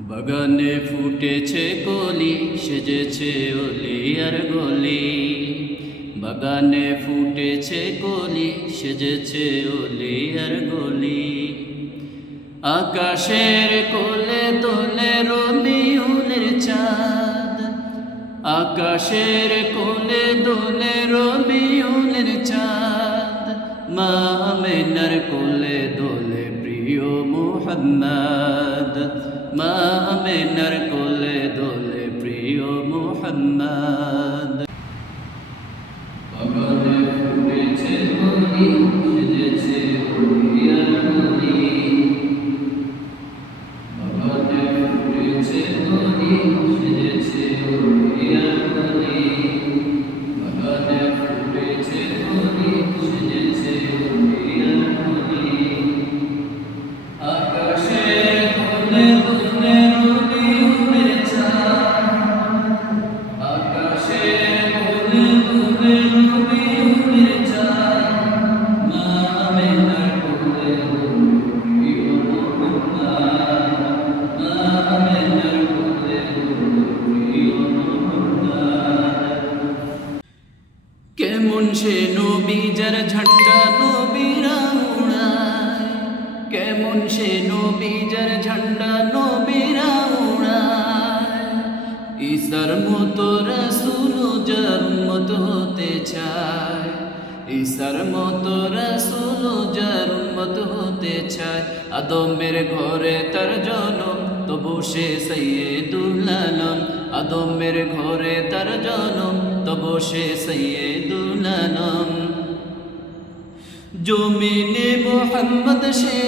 বাগানে ফুটেছে কলি, সেজেছে অলি আর গলি। বাগানে ফুটেছে কলি, সেজেছে অলি আর গলি। আকাশের কোলে তোলে রবিউলের চাঁদ। আকাশের কোলে দোলে রবিউলের চাঁদ। মা আমেনার কোলে দোলে প্রিয় মুহাম্মদ। মা আমেনার কোলে দোলে প্রিয় মুহাম্মদ। সে নবী যার ঝান্ডা নবীরা উড়ায় কেমন সে নবী যার ঝান্ডা নবীরা উড়ায় ঈশার মতো রসুল যার উম্মত হতে চায়। ঈশার মতো রসুল যার উম্মত হতে চায়। আদমের ঘরে তার জনম তবু সে সৈয়দুল্লালম আদমের ঘরে তার জনম, তবু সে সৈয়দুল্লালম জমিনে মোহাম্মদ, সে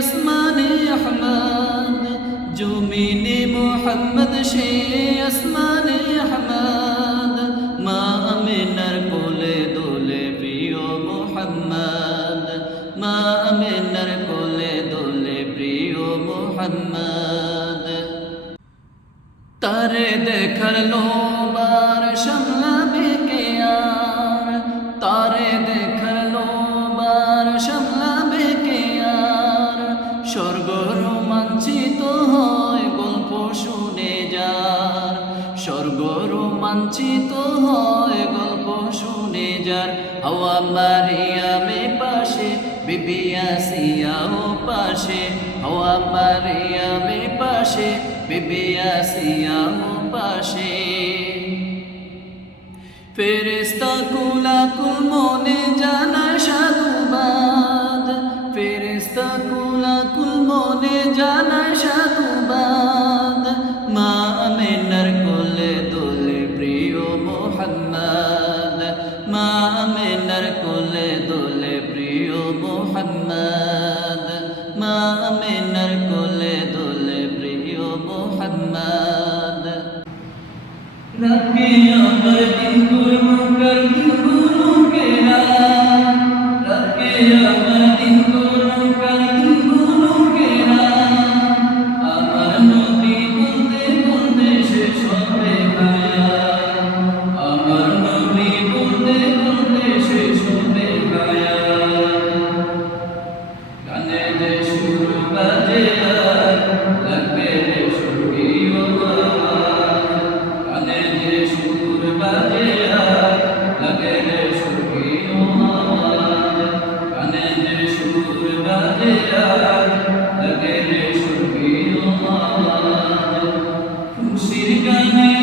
আসমানে আহমদ জমিনে মোহাম্মদ, সে আসমানে তারে দেখার লোবার সামলাবে কে আর। তারে দেখার লোবার সামলাবে কে আর। স্বর্গ রোমাঞ্চিত হয়, গল্প শুনে যার। স্বর্গ রোমাঞ্চিত হয়, গল্প শুনে যার। হাওয়া মারিয়ামে পাশে, বিবি আসিয়াও পাশে। হাওয়া মারিয়ামে পাশে বিবি আসিয়াম পাশে। ফেরেস্তা কুলা কুমনে মনে জানা Yeah. Amen.